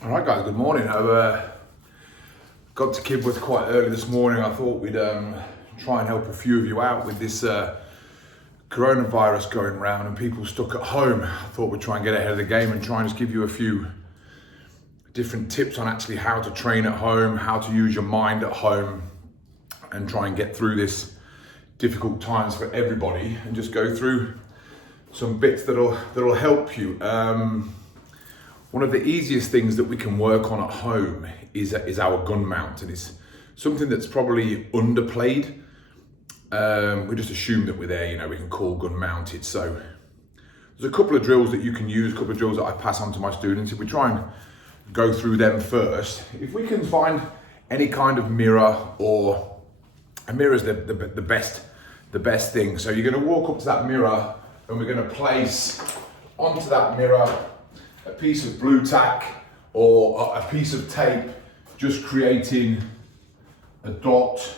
All right, guys, good morning. I've got to Kibworth quite early this morning. I thought we'd try and help a few of you out with this coronavirus going around and people stuck at home. I thought we'd try and get ahead of the game and try and just give you a few different tips on actually how to train at home, how to use your mind at home, and try and get through this difficult times for everybody, and just go through some bits that'll help you. One of the easiest things that we can work on at home is our gun mount, and it's something that's probably underplayed. We just assume that we're there, we can call gun mounted. So there's a couple of drills that you can use, a couple of drills that I pass on to my students. If we try and go through them first, if we can find any kind of mirror, or a mirror is the best thing. So you're going to walk up to that mirror and we're going to place onto that mirror a piece of blue tack or a piece of tape, just creating a dot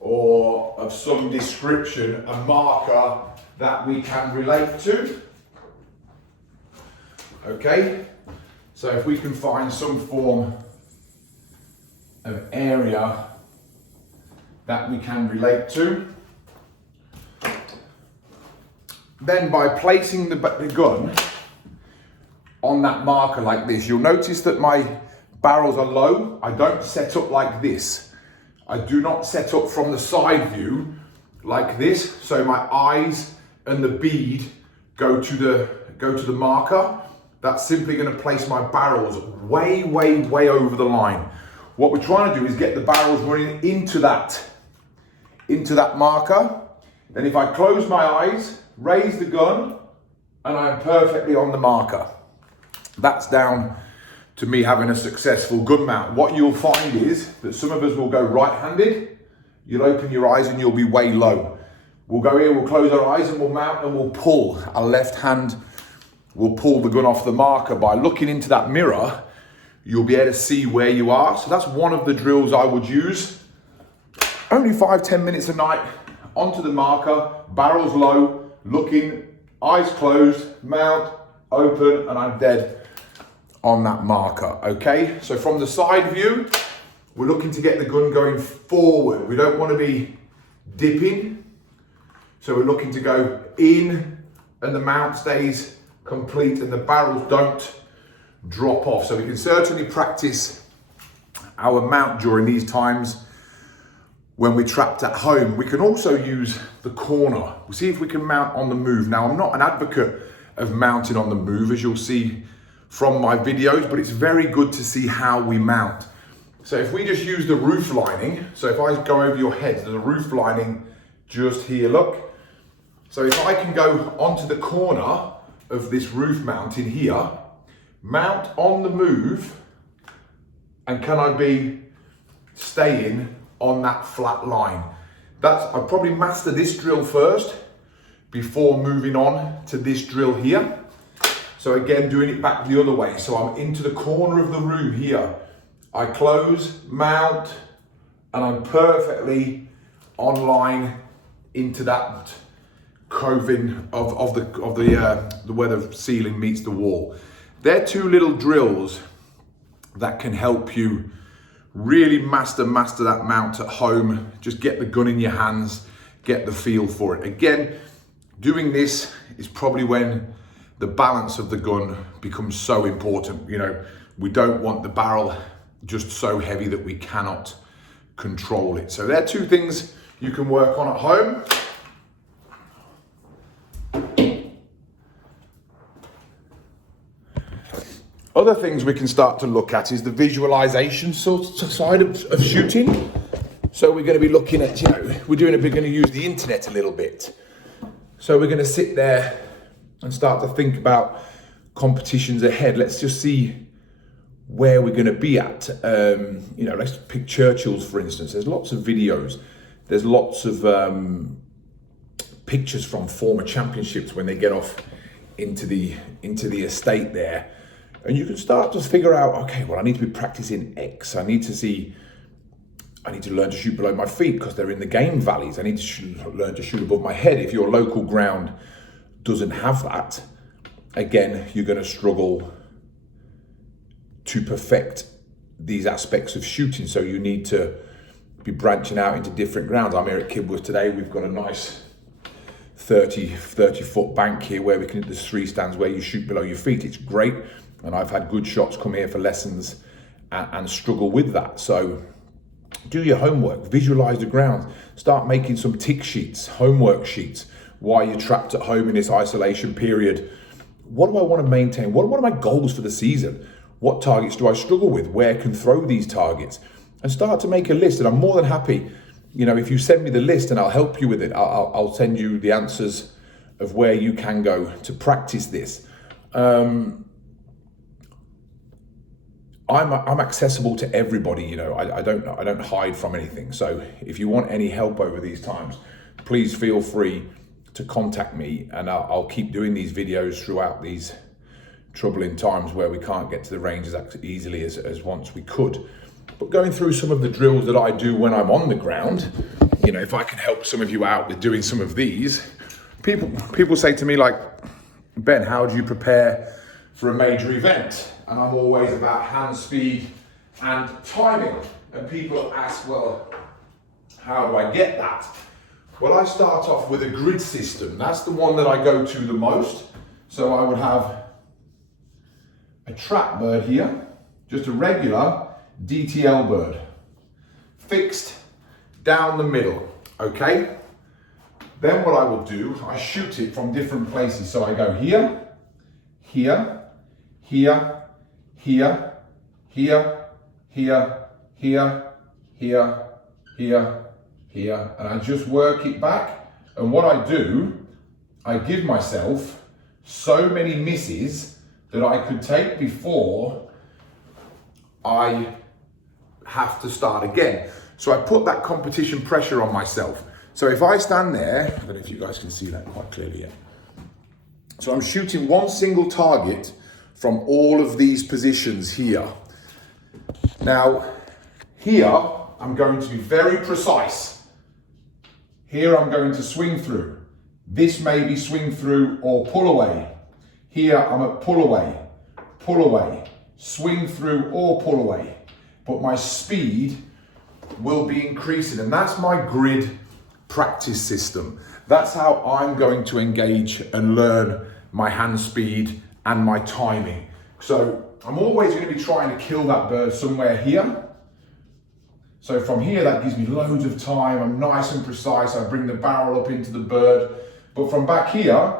or of some description, a marker that we can relate to. Okay, so if we can find some form of area that we can relate to, then by placing the gun on that marker like this, you'll notice that my barrels are low. I don't set up like this. I do not set up from the side view like this. So my eyes and the bead go to the marker. That's simply going to place my barrels way over the line. What we're trying to do is get the barrels running into that marker. Then if I close my eyes, raise the gun, and I'm perfectly on the marker. That's down to me having a successful gun mount. What you'll find is that some of us will go right-handed. You'll open your eyes and you'll be way low. We'll go here, we'll close our eyes and we'll mount and we'll pull. Our left hand will pull the gun off the marker. By looking into that mirror, you'll be able to see where you are. So that's one of the drills I would use. Only 5-10 minutes a night, onto the marker, barrels low, looking, eyes closed, mount, open, and I'm dead on that marker. Okay, so from the side view, we're looking to get the gun going forward. We don't want to be dipping, so we're looking to go in and the mount stays complete and the barrels don't drop off. So we can certainly practice our mount during these times when we're trapped at home. We can also use the corner. We'll see if we can mount on the move. Now, I'm not an advocate of mounting on the move, as you'll see from my videos, but it's very good to see how we mount. So if we just use the roof lining, so if I go over your head, there's a roof lining just here, look. So if I can go onto the corner of this roof mount in here, mount on the move, and can I be staying on that flat line? I'll probably master this drill first before moving on to this drill here. So again, doing it back the other way. So I'm into the corner of the room here. I close, mount, and I'm perfectly online into that coving of the where the ceiling meets the wall. They're two little drills that can help you really master that mount at home. Just get the gun in your hands, get the feel for it. Again, doing this is probably when the balance of the gun becomes so important. We don't want the barrel just so heavy that we cannot control it. So there are two things you can work on at home. Other things we can start to look at is the visualization side of shooting. So we're going to be looking at, we're going to use the internet a little bit. So we're going to sit there and start to think about competitions ahead. Let's just see where we're going to be at. Let's pick Churchill's, for instance. There's lots of videos. There's lots of pictures from former championships when they get off into the estate there. And you can start to figure out, okay, well, I need to be practicing X. I need to learn to shoot below my feet because they're in the game valleys. I need to learn to shoot above my head. If your local ground doesn't have that, again, you're going to struggle to perfect these aspects of shooting. So you need to be branching out into different grounds. I'm here at Kibworth today. We've got a nice 30 foot bank here where there's 3 stands where you shoot below your feet. It's great. And I've had good shots come here for lessons and struggle with that. So do your homework, visualize the grounds, start making some tick sheets, homework sheets, while you're trapped at home in this isolation period. What do I want to maintain? What are my goals for the season? What targets do I struggle with? Where can throw these targets? And start to make a list. And I'm more than happy, if you send me the list and I'll help you with it, I'll send you the answers of where you can go to practice this. I'm accessible to everybody, I don't hide from anything. So if you want any help over these times, please feel free to contact me, and I'll keep doing these videos throughout these troubling times where we can't get to the range as easily as once we could. But going through some of the drills that I do when I'm on the ground, if I can help some of you out with doing some of these, people say to me like, Ben, how do you prepare for a major event? And I'm always about hand speed and timing. And people ask, well, how do I get that? Well, I start off with a grid system. That's the one that I go to the most. So I would have a trap bird here, just a regular DTL bird, fixed down the middle, okay? Then what I will do, I shoot it from different places. So I go here, here, here, here, here, here, here, here, here, here, and I just work it back. And what I do, I give myself so many misses that I could take before I have to start again. So I put that competition pressure on myself. So if I stand there, I don't know if you guys can see that quite clearly yet. So I'm shooting one single target from all of these positions here. Now, here, I'm going to be very precise. Here, I'm going to swing through. This may be swing through or pull away. Here, I'm at pull away, swing through or pull away. But my speed will be increasing, and that's my grid practice system. That's how I'm going to engage and learn my hand speed and my timing. So I'm always going to be trying to kill that bird somewhere here. So from here, that gives me loads of time. I'm nice and precise. I bring the barrel up into the bird. But from back here,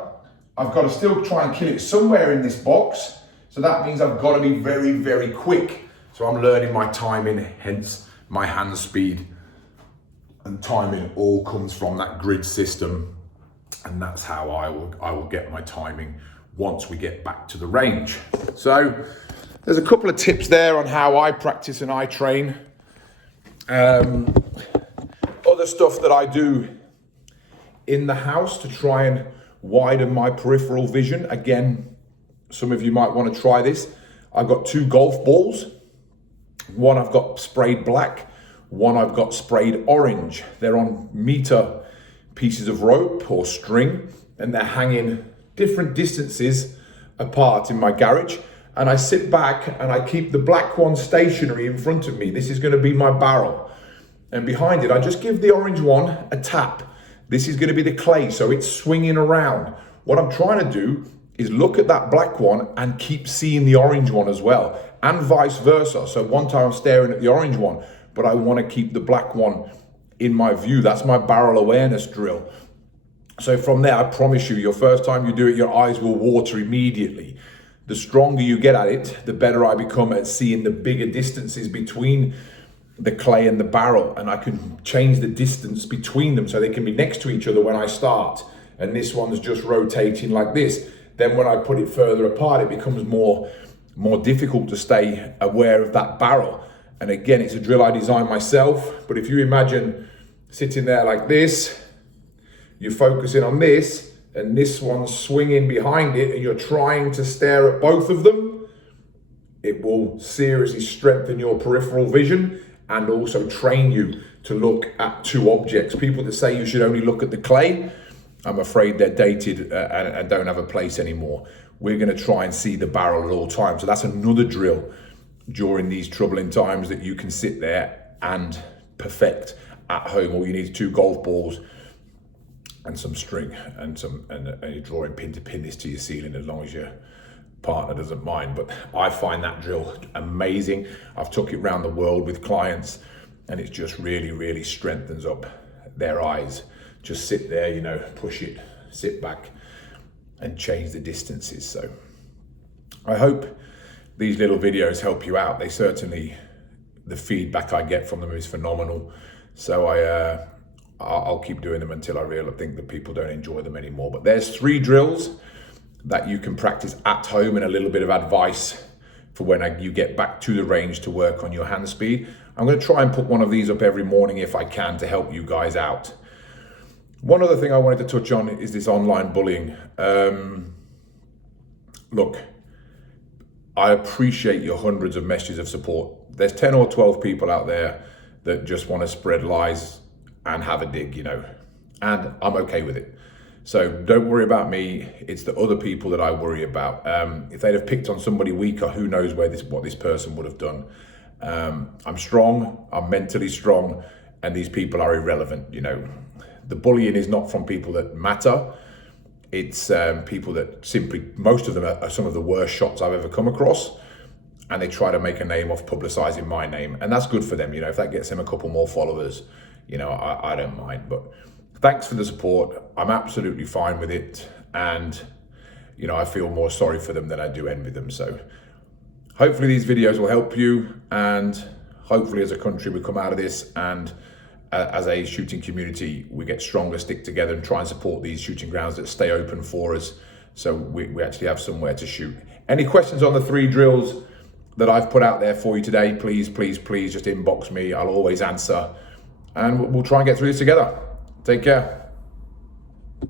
I've got to still try and kill it somewhere in this box. So that means I've got to be very, very quick. So I'm learning my timing, hence my hand speed and timing all comes from that grid system. And that's how I will get my timing once we get back to the range. So there's a couple of tips there on how I practice and I train. Other stuff that I do in the house to try and widen my peripheral vision. Again, some of you might want to try this. I've got 2 golf balls. One I've got sprayed black, one I've got sprayed orange. They're on meter pieces of rope or string, and they're hanging different distances apart in my garage. And I sit back and I keep the black one stationary in front of me. This is going to be my barrel. And behind it, I just give the orange one a tap. This is going to be the clay, so it's swinging around. What I'm trying to do is look at that black one and keep seeing the orange one as well, and vice versa. So one time I'm staring at the orange one, but I want to keep the black one in my view. That's my barrel awareness drill. So from there, I promise you, your first time you do it, your eyes will water immediately. The stronger you get at it, the better I become at seeing the bigger distances between the clay and the barrel, and I can change the distance between them so they can be next to each other when I start. And this one's just rotating like this. Then when I put it further apart, it becomes more difficult to stay aware of that barrel. And again, it's a drill I designed myself, but if you imagine sitting there like this, you're focusing on this, and this one's swinging behind it, and you're trying to stare at both of them, it will seriously strengthen your peripheral vision and also train you to look at 2 objects. People that say you should only look at the clay, I'm afraid they're dated and don't have a place anymore. We're going to try and see the barrel at all times. So that's another drill during these troubling times that you can sit there and perfect at home. All you need is 2 golf balls and some string and you're drawing pin to pin this to your ceiling, as long as your partner doesn't mind. But I find that drill amazing. I've took it around the world with clients, and it just really strengthens up their eyes. Just sit there, you know, push it, sit back and change the distances. So I hope these little videos help you out. They certainly, the feedback I get from them is phenomenal. So I'll keep doing them until I really think that people don't enjoy them anymore. But there's 3 drills that you can practice at home, and a little bit of advice for when you get back to the range to work on your hand speed. I'm going to try and put one of these up every morning if I can, to help you guys out. One other thing I wanted to touch on is this online bullying. Look, I appreciate your hundreds of messages of support. There's 10 or 12 people out there that just want to spread lies and have a dig, you know, and I'm okay with it. So don't worry about me. It's the other people that I worry about. If they'd have picked on somebody weaker, who knows what this person would have done. I'm strong, I'm mentally strong, and these people are irrelevant, you know. The bullying is not from people that matter. It's people that simply, most of them are some of the worst shots I've ever come across, and they try to make a name off publicizing my name, and that's good for them, you know. If that gets them a couple more followers, you know, I don't mind. But thanks for the support. I'm absolutely fine with it, and you know, I feel more sorry for them than I do envy them. So hopefully these videos will help you, and hopefully as a country we come out of this, and as a shooting community we get stronger, stick together and try and support these shooting grounds that stay open for us, so we actually have somewhere to shoot. Any questions on the 3 drills that I've put out there for you today, please just inbox me. I'll always answer, and we'll try and get through this together. Take care.